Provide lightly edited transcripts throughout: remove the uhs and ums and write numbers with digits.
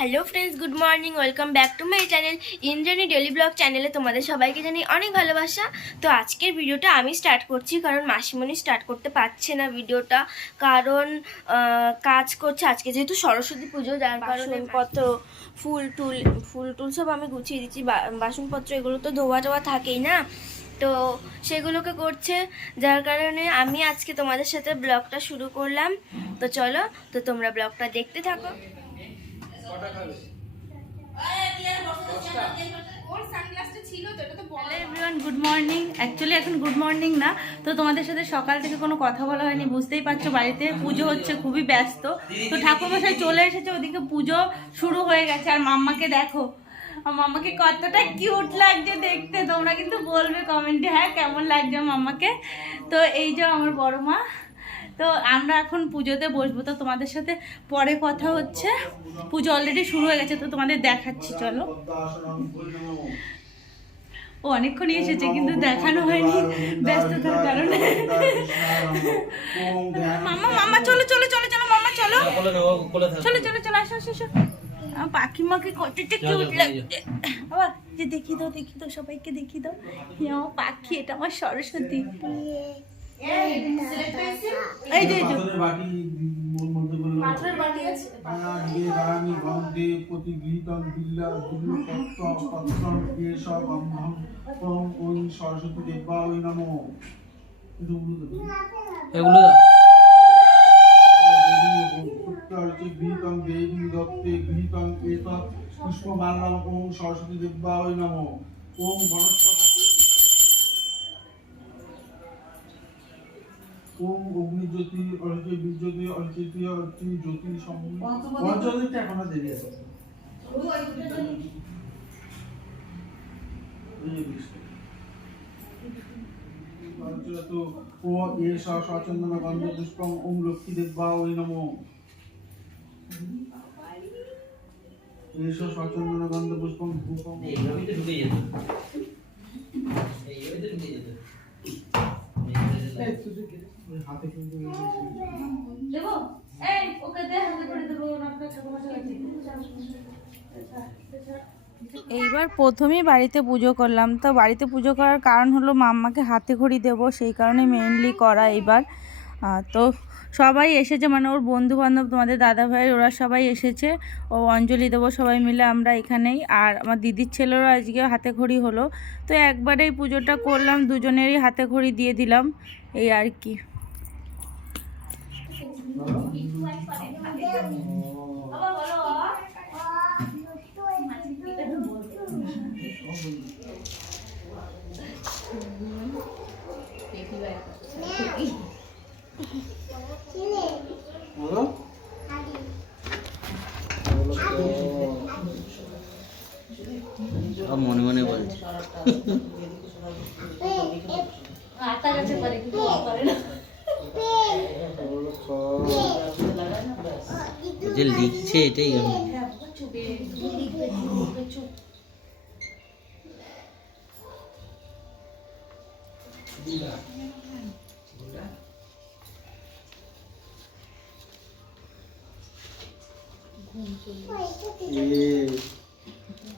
Hello friends, good morning, welcome back to my channel Indrani daily blog চ্যানেলে তোমাদের সবাইকে জানাই অনেক ভালোবাসা। তো আজকের ভিডিওটা আমি স্টার্ট করছি কারণ মাসিমণি স্টার্ট করতে পারছে না ভিডিওটা, কারণ কাজ করছে। আজকে যেহেতু সরস্বতী পুজো, যার কারণে কত ফুল টুল সব আমি গুছিয়ে দিচ্ছি। বাসনপত্র এগুলো তো ধোয়া টোয়া থাকেই না, তো সেগুলোকে করছে, যার কারণে আমি আজকে তোমাদের সাথে ব্লগটা শুরু করলাম। তো চলো, তো তোমরা ব্লগটা দেখতে থাকো। Good morning. অ্যাকচুয়ালি এখন গুড মর্নিং না, তো তোমাদের সাথে সকাল থেকে কোনো কথা বলা হয়নি, বুঝতেই পারছো বাড়িতে পুজো হচ্ছে, খুবই ব্যস্ত। তো ঠাকুরমশাই চলে এসেছে, ওদিকে পুজো শুরু হয়ে গেছে। আর মাম্মাকে দেখো, মাম্মাকে কতটা কিউট লাগছে দেখতে, তোমরা কিন্তু বলবে কমেন্টে হ্যাঁ কেমন লাগছে মাম্মাকে। তো এই যে আমার বড় মা, তো আমরা এখন পুজোতে বসবো, তো তোমাদের সাথে পরে কথা হচ্ছে। পুজো অলরেডি শুরু হয়ে গেছে, তো তোমাদের দেখাচ্ছি, চলো। ও অনেকক্ষণই এসেছে কিন্তু দেখানো হয়নি ব্যস্ততার কারণে। মাম্মা মাম্মা চলো চলো চলো চলো মাম্মা চলো চলো চলো চলো আসো আসো আসো। পাখিমাকে কতটা কিউট লাগছে। আবার যে দেখি দাও সবাইকে দেখি দাও, আমার পাখি, এটা আমার সরস্বতী। এই যে সরস্বতী দেবা ওই নমো। এগুলো পুষ্পমাল্যম ওম সরস্বতী দেবা ওই নমো। ওম গণপতি ওম অগ্নিজ্যোতি অর্ঘ্য বীর্যতি অর্চিতীয় অর্চি জ্যোতি পঞ্চদীপটা এখনো দেরি আছে। ও এ সচন্দন গন্ধ পুষ্পম ওম লক্ষ্মী দেবা ওই নমো। এস সচন্দন গন্ধ পুষ্পম ভূপম। এইভাবেই তো ঢুকে যেত, এইভাবেই তো ঢুকে যেত। হাতে কিন্তু দেবো, এই ওকে দে, হাতে করে দেবো, আপনার ঠাকুরমশাই আছে। এইবার প্রথমেই বাড়িতে পুজো করলাম। তো বাড়িতে পুজো করার কারণ হলো মাম্মাকে হাতে খড়ি দেবো, সেই কারণে মেইনলি করা এইবার। তো সবাই এসেছে, মানে ওর বন্ধু বান্ধব, তোমাদের দাদা ভাই, ওরা সবাই এসেছে। ও অঞ্জলি দেবো সবাই মিলে আমরা এখানেই। আর আমার দিদির ছেলেরও আজকে হাতে খড়ি হলো, তো একবারেই পুজোটা করলাম, দুজনেরই হাতে খড়ি দিয়ে দিলাম, এই আর কি। মনে মনে বলছে যে লিখছে এটাই আমি।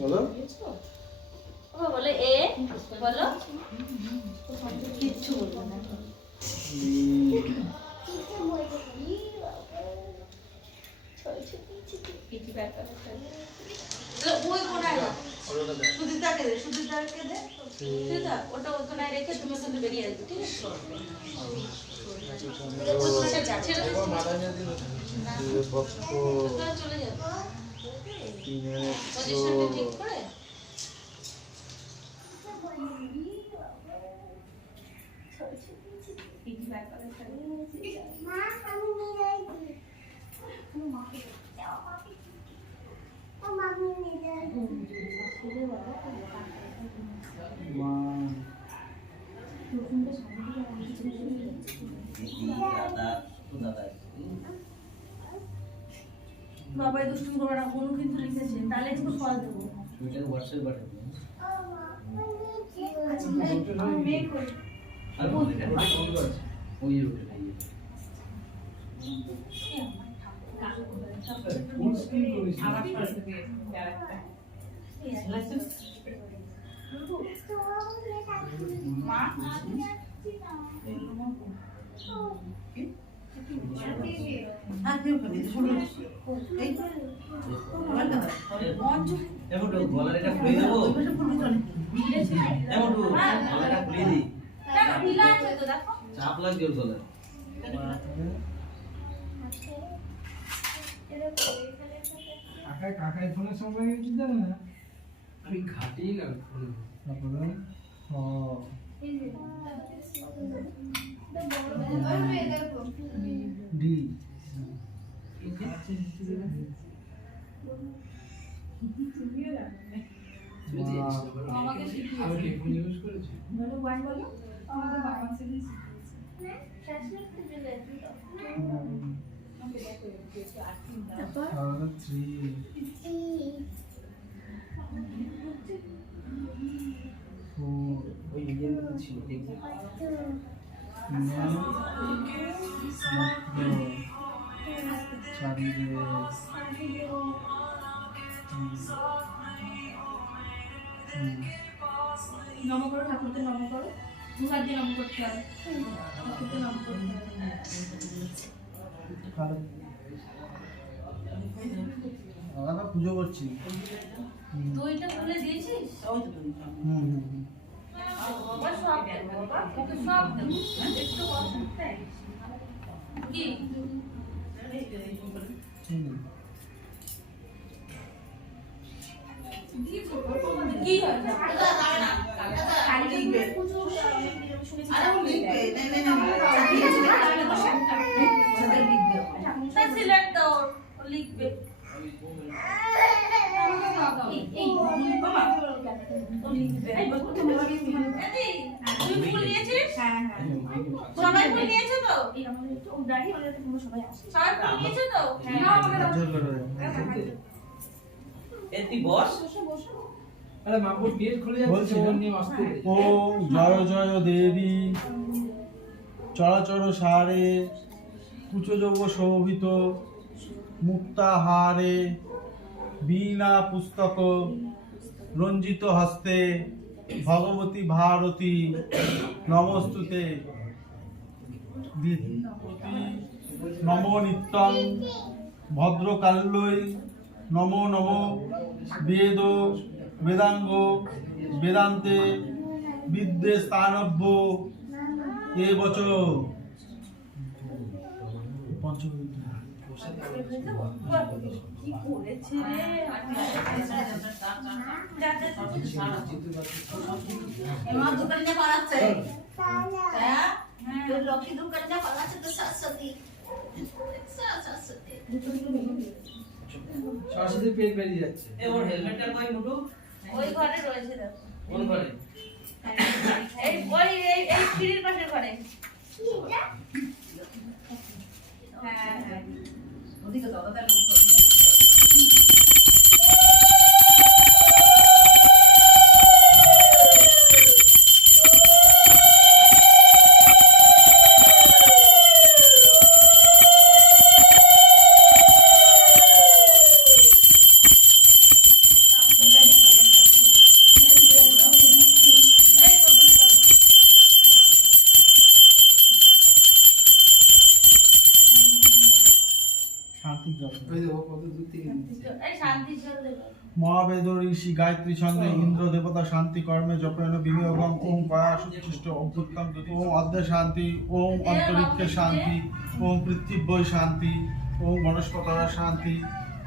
বলো বলে এ বলো, কিচ্ছু বলবো না। ওটা ওখানে রেখে তুমি শুধু বেরিয়ে আসবে, ঠিক আছে? চলে যাবে পজিশনটা ঠিক করে। বাবাই দুষ্টুমি করবে না, কোনো কিন্তু লিখেছে, তাহলে একটু ফল দেবো। হোয়াটসঅ্যাপ বাটন মেয়ে কই? আর ওই আবার সরস্বতী ক্যারেক্টার মা এমনটু গলার এটা খুলে দেবো এমনটু গলাটা খুলে দিই চাপ লাগবে ওর গলায় কাকাই ফোনের সময় কি জানো না আমি ঘাটেই না ফোনে তারপরে ডি আমি ফোন ইউজ করেছি ওই নিজের মতো ছিল দেখবে নম করো ঠাকুরকে নম করো দুহাত দিয়ে নম করতে হবে ঠাকুরকে নম করতে হবে দাদা পুজো করছি দইটা খুলে দিয়েছিস বাবা সব দেবো বাবা ওকে সব দেবো একটু বসতে কি কি সিলেক্ট দাও লিখবে সবাই ফুল নিয়েছো তো সবাই ফুল নিয়েছো তো তুই বস আরে মাপুর গেট খুলে যাচ্ছে ওর নিয়ে আসতে ওম জয় জয় দেবী চরাচর সারে কুচযোগ শোভিত মুক্তাহারে বীণা পুস্তক রঞ্জিত হস্তে ভগবতী ভারতী নমস্তুতে নমো নিত্যং ভদ্রকাল্যৈ নমো নমো বেদ বেদাঙ্গ বেদান্তে বিদ্যে স্থানভ্য এ বছর কি করেছে দোকানে পালাচ্ছে লক্ষ্মী দোকানে পালাচ্ছে তো সরস্বতী সরস্বতী পেট বেরিয়ে যাচ্ছে এ ওর হেলমেটটা কই মুটু ওই ঘরে রয়েছে দেখো কোন ঘরে এই ওই এই সিঁড়ির পাশের ঘরে হ্যাঁ হ্যাঁ ওদিকে দাদা তাহলে মহাবেদ ঋষি গায়ত্রী ছন্দে ইন্দ্র দেবতা শান্তি কর্মে জপেন বিনিয়োগম ওম কয়া সুচিষ্ট অভ্যুত্তম ওম অদ্য শান্তি ওম অন্তরিক্ষে শান্তি ওম পৃথিবী শান্তি ওম বনস্পতয় শান্তি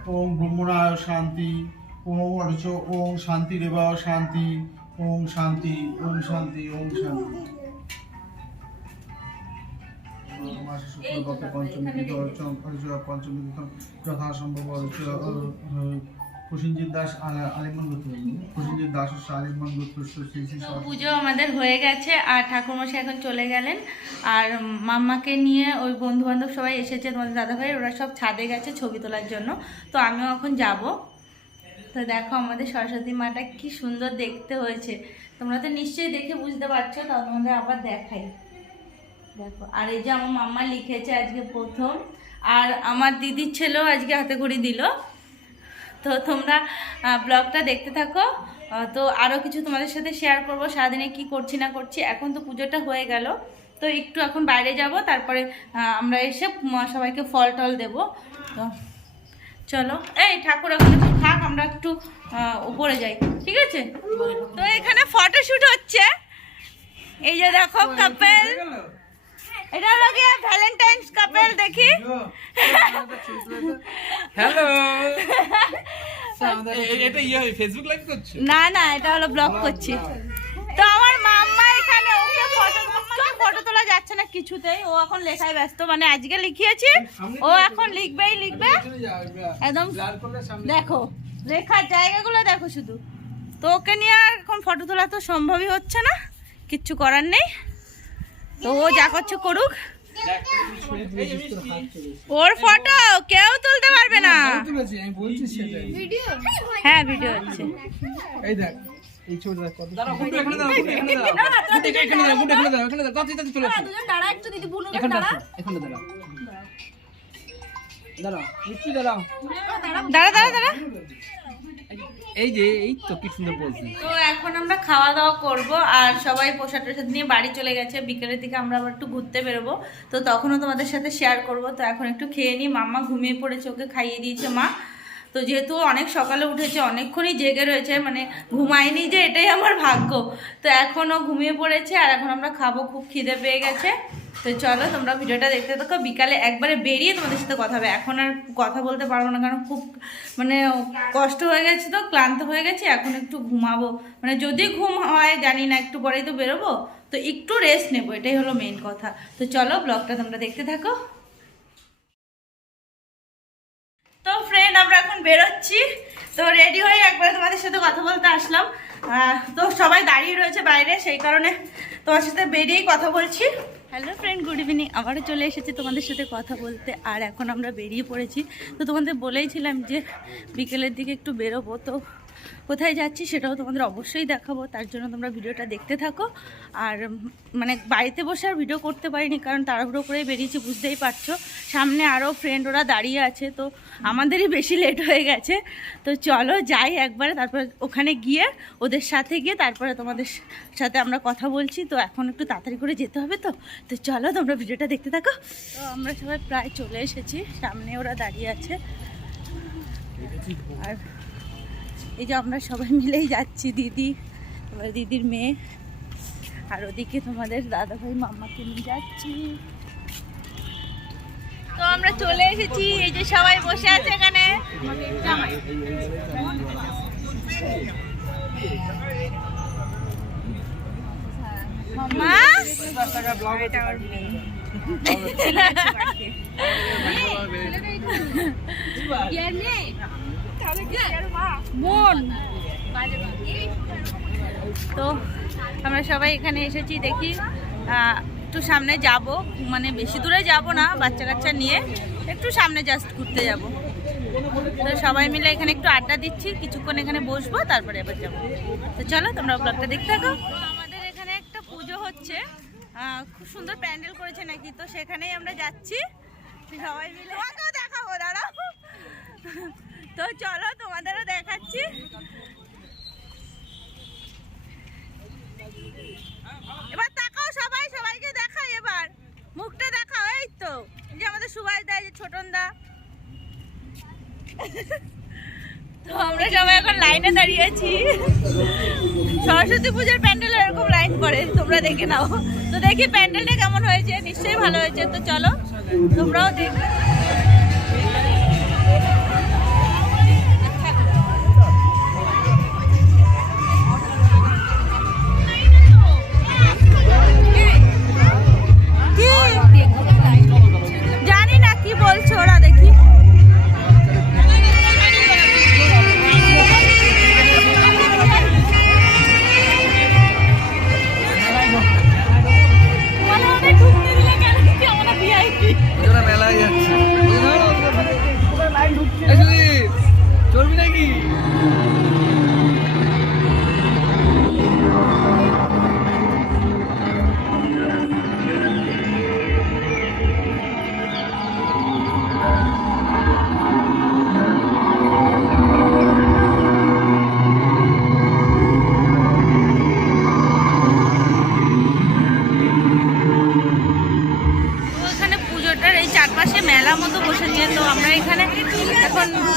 ওম ব্রহ্মণায় শান্তি ওম অর্চ ওম শান্তিরেব শান্তি ওম শান্তি ওম শান্তি ওম শান্তি মাসে শুক্লপক্ষে পঞ্চমী তিথি পঞ্চমী তিথি যথাসম্ভব প্রসেনজিৎ দাস আলিমান গোত্র প্রসেনজিৎ দাস আলিমান গোত্র শ্রী শ্রী তো পুজো আমাদের হয়ে গেছে আর ঠাকুরমশাই এখন চলে গেলেন আর মাম্মাকে নিয়ে ওই বন্ধু বান্ধব সবাই এসেছে তোমাদের দাদাভাই ওরা সব ছাদে গেছে ছবি তোলার জন্য তো আমিও এখন যাব তো দেখো আমাদের সরস্বতী মাটা কি সুন্দর দেখতে হয়েছে তোমরা তো নিশ্চয়ই দেখে বুঝতে পারছো তাও তোমাদের আবার দেখাই দেখো আর এই যে আমার মাম্মা লিখেছে আজকে প্রথম আর আমার দিদির ছেলেও আজকে হাতে ঘড়ি দিল। তো তোমরা ব্লগটা দেখতে থাকো। তো আরও কিছু তোমাদের সাথে শেয়ার করব, সারাদিনে কি করছি না করছি। এখন তো পুজোটা হয়ে গেল, তো একটু এখন বাইরে যাব, তারপরে আমরা এসে সবাইকে ফল টল দেবো। তো চলো, এই ঠাকুর এখন একটু থাক, আমরা একটু উপরে যাই, ঠিক আছে? তো এখানে ফটোশুট হচ্ছে, এই যে দেখো কাপেল, এটা হলো গিয়ে ভ্যালেন্টাইন্স কাপেল, দেখি। হ্যালো, এটা ফেসবুক লাইভ করছো? না না, এটা হলো ব্লগ করছি। তো আমার মাম্মা এখানে, ওকে ফটো তোলা যাচ্ছে না কিছুতেই, ও এখন লেখায় ব্যস্ত, মানে আজকে লিখিয়েছি, ও এখন লিখবে একদম। দেখো লেখার জায়গাগুলো দেখো শুধু। তো ওকে নিয়ে আর এখন ফটো তোলা তো সম্ভবই হচ্ছে না, কিচ্ছু করার নেই। তো ও যা করছে করুক, ওর ফটো কেউ তুলতে পারবে না। আমি বলছি সেটাই। হ্যাঁ ভিডিও হচ্ছে। এই দেখ, এই ছোটটা কত দাঁড়াও, গুড এখানে দাঁড়াও, গুড এখানে দাঁড়াও, গুড এখানে দাঁড়াও, গুড এখানে দাঁড়াও, এখানে দাঁড়াও, তাতে তাতে চলে আসো। দুজন দাঁড়া একটু, দিদি বুনু এখানে দাঁড়া। দাঁড়াও, এখানে দাঁড়াও, দাঁড়াও, নিচে দাঁড়াও। দাঁড়া দাঁড়া দাঁড়া। এই যে, এই তো কি সুন্দর বলছিস। তো এখন আমরা খাওয়া দাওয়া করব, আর সবাই প্রসাদ টসাদ নিয়ে বাড়ি চলে গেছে। বিকেলের দিকে আমরা আবার একটু ঘুরতে বেরোবো, তো তখনও তোমাদের সাথে শেয়ার করব। তো এখন একটু খেয়ে নিই। মাম্মা ঘুমিয়ে পড়েছে, ওকে খাইয়ে দিয়েছে মা। তো যেহেতু অনেক সকালে উঠেছে, অনেকক্ষণই জেগে রয়েছে, মানে ঘুমায়নি যে, এটাই আমার ভাগ্য। তো এখনও ঘুমিয়ে পড়েছে, আর এখন আমরা খাবো, খুব খিদে পেয়ে গেছে। তো চলো তোমরা ভিডিওটা দেখতে থাকো। বিকালে একবারে বেরিয়ে তোমাদের সাথে কথা হবে। এখন আর কথা বলতে পারবো না, কারণ খুব মানে কষ্ট হয়ে গেছে, তো ক্লান্ত হয়ে গেছে। এখন একটু ঘুমাবো, মানে যদি ঘুম হয় জানি না, একটু পরেই তো বেরোবো, তো একটু রেস্ট নেবো, এটাই হলো মেইন কথা। তো চলো ব্লগটা তোমরা দেখতে থাকো। তো ফ্রেন্ড, আমরা এখন বেরোচ্ছি। তো রেডি হয়ে একবার তোমাদের সাথে কথা বলতে আসলাম। তো সবাই দাঁড়িয়ে রয়েছে বাইরে, সেই কারণে তোমার সাথে বেরিয়েই কথা বলছি। Hello friend, good evening. আবারও চলে এসেছি তোমাদের সাথে কথা বলতে, আর এখন আমরা বেরিয়ে পড়েছি। তো তোমাদের বলেইছিলাম যে বিকেলের দিকে একটু বেরোবো, তো কোথায় যাচ্ছি সেটাও তোমাদের অবশ্যই দেখাবো, তার জন্য তোমরা ভিডিওটা দেখতে থাকো। আর মানে বাড়িতে বসে আর ভিডিও করতে পারিনি, কারণ তাড়াহুড়ো করে বেরিয়েছি, বুঝতেই পারছো। সামনে আরও ফ্রেন্ড ওরা দাঁড়িয়ে আছে, তো আমাদেরই বেশি লেট হয়ে গেছে। তো চলো যাই একবারে, তারপরে ওখানে গিয়ে ওদের সাথে গিয়ে তারপরে তোমাদের সাথে আমরা কথা বলছি। তো এখন একটু তাড়াতাড়ি করে যেতে হবে, তো তো চলো তোমরা ভিডিওটা দেখতে থাকো। তো আমরা সবাই প্রায় চলে এসেছি, সামনে ওরা দাঁড়িয়ে আছে, আর এই যে আমরা সবাই মিলেই যাচ্ছি, দিদি, তোমার দিদির মেয়ে, আর ওদিকে তোমাদের দাদাভাই মাম্মাকে নিয়ে যাচ্ছি। তো আমরা চলে এসেছি, এই যে সবাই বসে আছে এখানে। মাম্মা বোন। তো আমরা সবাই এখানে এসেছি, দেখি একটু সামনে যাব, মানে বেশি দূরে যাব না, বাচ্চা কাচ্চা নিয়ে একটু সামনে জাস্ট ঘুরতে যাব। তো সবাই মিলে এখানে একটু আড্ডা দিচ্ছি, কিছুক্ষণ এখানে বসবো, তারপরে এবার যাবো। তো চলো তোমরা ব্লগটা দেখতে থাকো। আমাদের এখানে একটা পুজো হচ্ছে, খুব সুন্দর প্যান্ডেল করেছে নাকি, তো সেখানেই আমরা যাচ্ছি সবাই মিলে। ওকেও দেখাবো, দাঁড়াও। তো চলো তোমাদেরও দেখাচ্ছি। এবার তাকাও সবাই, সবাইকে দেখাই, এবার মুখটা দেখাও। এই তো যে আমাদের সুভাষ দা, যে ছোটন দা। তো আমরা সবাই এখন লাইনে দাঁড়িয়ে আছি। সরস্বতী পুজোর প্যান্ডেলে এরকম লাইন করে, তোমরা দেখে নাও। তো দেখি প্যান্ডেলটা কেমন হয়েছে, নিশ্চয়ই ভালো হয়েছে। তো চলো তোমরাও দেখো। জানি না কি বলছো ওরা, দেখি। মেলায় যাচ্ছে।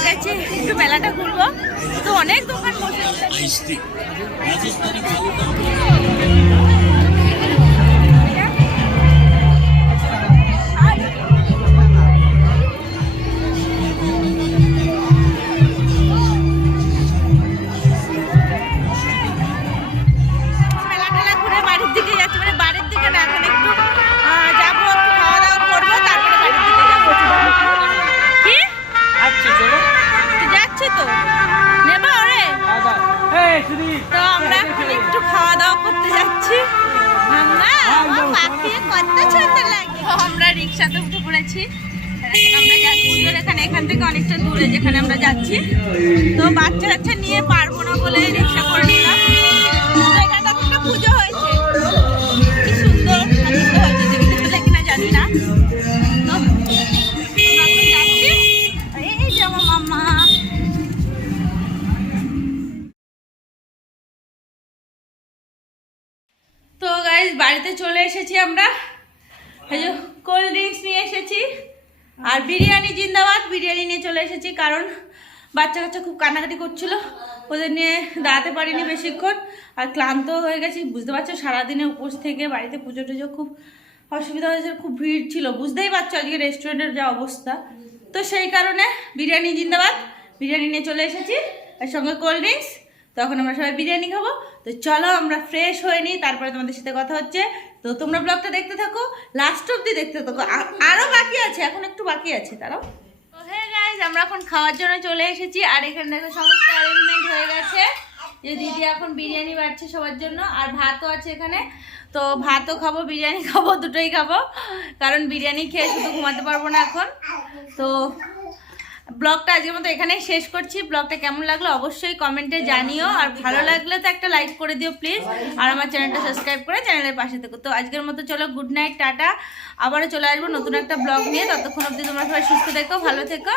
গেছি একটু মেলাটা ঘুরবো, তো অনেক দোকান বসেছে। মেলা টেলা ঘুরে বাড়ির দিকে যাচ্ছি, মানে বাড়ির দিকে না, এখন একটু যাবো, একটু খাওয়া দাওয়া করবো, তারপরে বাড়ির দিকে যাবো। কি তুই যাচ্ছি তো নেবা ওরে? তো আমরা এখন একটু খাওয়া দাওয়া করতে যাচ্ছি। আমার পাখিকে কত সুন্দর লাগে। তো আমরা রিক্সাতে উঠে পড়েছি, এখন আমরা যাচ্ছি এখান থেকে অনেকটা দূরে যেখানে আমরা যাচ্ছি। তো বাচ্চা কাচ্চা নিয়ে পারবো না বলে রিক্সা করে নিলাম। তো এখানে তখন একটা পুজো হয়েছে, কি সুন্দর আনন্দ হয়েছে, দেখতে কিনা জানি না। তো আমরা এখন যাচ্ছি, এই যে আমার মামা। তো গাইস বাড়িতে চলে এসেছি আমরা, এই যে কোল্ড ড্রিঙ্কস নিয়ে এসেছি আর বিরিয়ানি জিন্দাবাদ, বিরিয়ানি নিয়ে চলে এসেছি। কারণ বাচ্চা কাচ্চা খুব কান্নাকাটি করছিল, ওদের নিয়ে দাঁড়াতে পারিনি বেশিক্ষণ, আর ক্লান্ত হয়ে গেছি। বুঝতে পারছো সারাদিনে উপোস থেকে বাড়িতে পুজো টুজো খুব অসুবিধা হয়েছে, খুব ভিড় ছিল, বুঝতেই পারছো আজকে রেস্টুরেন্টের যা অবস্থা। তো সেই কারণে বিরিয়ানি জিন্দাবাদ, বিরিয়ানি নিয়ে চলে এসেছি, আর সঙ্গে কোল্ড ড্রিঙ্কস। তখন আমরা সবাই বিরিয়ানি খাবো। তো চলো আমরা ফ্রেশ হয়ে নিই, তারপরে তোমাদের সাথে কথা হচ্ছে। তো তোমরা ব্লগটা দেখতে থাকো, লাস্ট অব্দি দেখতে থাকো, আরও বাকি আছে, এখন একটু বাকি আছে তারাও। তো হ্যাঁ গাইজ আমরা এখন খাওয়ার জন্য চলে এসেছি, আর এখানে দেখো সমস্ত অ্যারেঞ্জমেন্ট হয়ে গেছে। যে দিদি এখন বিরিয়ানি বাড়ছে সবার জন্য, আর ভাতও আছে এখানে। তো ভাতও খাবো, বিরিয়ানি খাবো, দুটোই খাবো, কারণ বিরিয়ানি খেয়ে শুধু ঘুমাতে পারবো না এখন। তো ব্লগটা আজকের মতো এখানেই শেষ করছি। ব্লগটা কেমন লাগলো অবশ্যই কমেন্টে জানিও, আর ভালো লাগলে তো একটা লাইক করে দিও প্লিজ, আর আমার চ্যানেলটা সাবস্ক্রাইব করে চ্যানেলের পাশে থেকো। তো আজকের মতো চলো, গুড নাইট, টাটা। আবারও চলে আসবো নতুন একটা ব্লগ নিয়ে, ততক্ষণ অবধি তোমরা সবাই সুস্থ থেকো, ভালো থেকো।